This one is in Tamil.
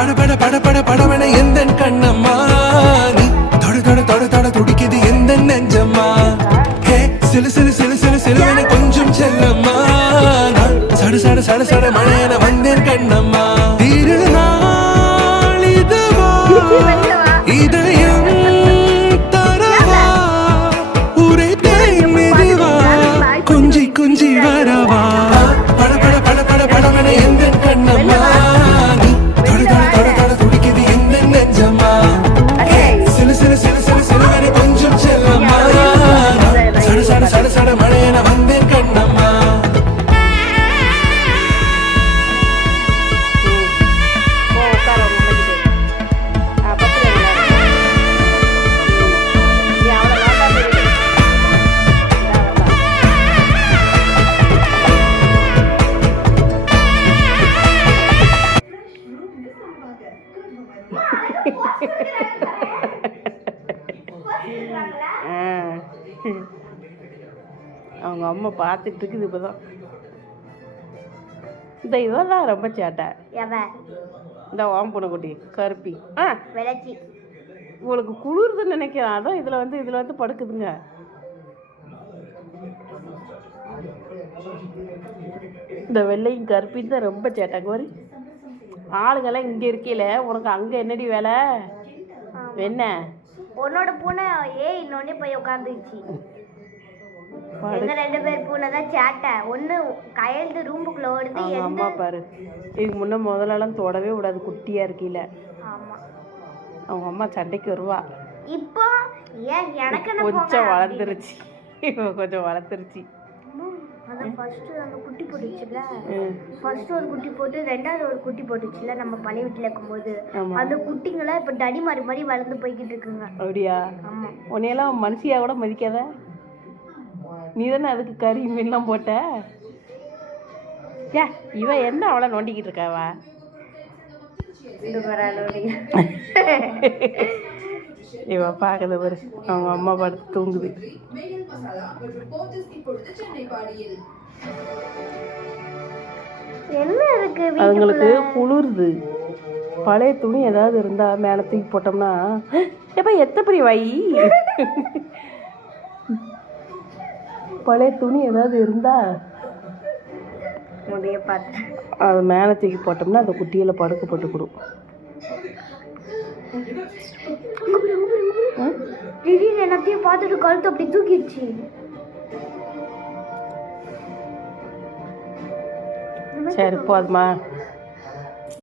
பட பட பட பட படவன எந்த கண்ணம்மா நீ தொட தொட தொட தொட துடிக்குது எந்த நெஞ்சம்மா ஹே சிலு சிலு சிலு சிலு சிலுவன கொஞ்சம் செல்லம்மா நான் சட சட சட சட மழையன வந்தேன் கண்ணம்மா திருநாள் இதுவா இதயம் தரவா உரை தேன் மெதுவா குஞ்சி குஞ்சி வரவா பட பட பட பட படவன எந்த கண்ணம்மா நீ தொட தொட தொட தொட துடிக்குது எந்த நெஞ்சம்மா சிலு சிலு சிலு சிலு சிலுவன கொஞ்சம் செல்லம்மா சட சட சட சட மழையன வந்தேன் கண்ணம்மா அவங்க அம்மா பார்த்துட்டு இருக்குது இப்போதான். இந்த இவெல்லாம் ரொம்ப சேட்டை. இந்த ஓம்புனை குட்டி கருப்பி விளச்சி உங்களுக்கு குளிர்துன்னு நினைக்கிறேன். அதான் இதில் வந்து படுக்குதுங்க. இந்த வெள்ளையும் கருப்பின்னு தான் ரொம்ப சேட்டாங்க. வரி ஆளுங்கெல்லாம் இங்கே இருக்கையில உனக்கு அங்கே என்னடி வேலை என்ன? உன்னோட பூனை இன்னொன்னே போய் உட்காந்துச்சு. எங்க 2 பேர் பூனை தான் சேட்டை. ஒன்று கையெழுத்து ரூமுக்குள்ள ஓடுது. அம்மா பாரு, இதுக்கு முன்னே முதலெல்லாம் தொடவே விடாது குட்டியாக இருக்கையில. அவங்க அம்மா சண்டைக்கு வருவா. இப்போ எனக்கு கொஞ்சம் வளர்ந்துருச்சு. இப்போ கொஞ்சம் வளர்ந்துருச்சு. அதான் ஃபர்ஸ்ட் அந்த குட்டி போட்டுச்சுல, ஃபர்ஸ்ட் ஒரு குட்டி போட்டு ரெண்டாவது ஒரு குட்டி போட்டுச்சுல நம்ம பழைய வீட்டில் இருக்கும்போது. அந்த குட்டிங்களா இப்போ டடி மாறி மாறி வளர்ந்து போய்கிட்டு இருக்குங்க. அப்படியா? ஆமாம். உன்னையெல்லாம் மனுஷியா கூட மதிக்காத. நீ தானே அதுக்கு கறி மீன்லாம் போட்ட. ஏ இவ என்ன அவளை நோண்டிக்கிட்டு இருக்காவா? இவ பார்க்கறது பாரு, அவங்க அம்மா படுத்து தூங்குது. என்ன இருக்கு அதுங்களுக்கு குளிருது. பழைய துணி ஏதாவது இருந்தா மேலே தூக்கி போட்டோம்னா எப்ப எத்த பெரிய வை பழைய துணி ஏதாவது இருந்தா அது மேலே தூக்கி போட்டோம்னா அந்த குட்டியில படுக்க போட்டுக்கிடும். திடீர்னு எல்லாத்தையும் பார்த்துட்டு கழுத்து அப்படி தூக்கிடுச்சு. சரி போதுமா?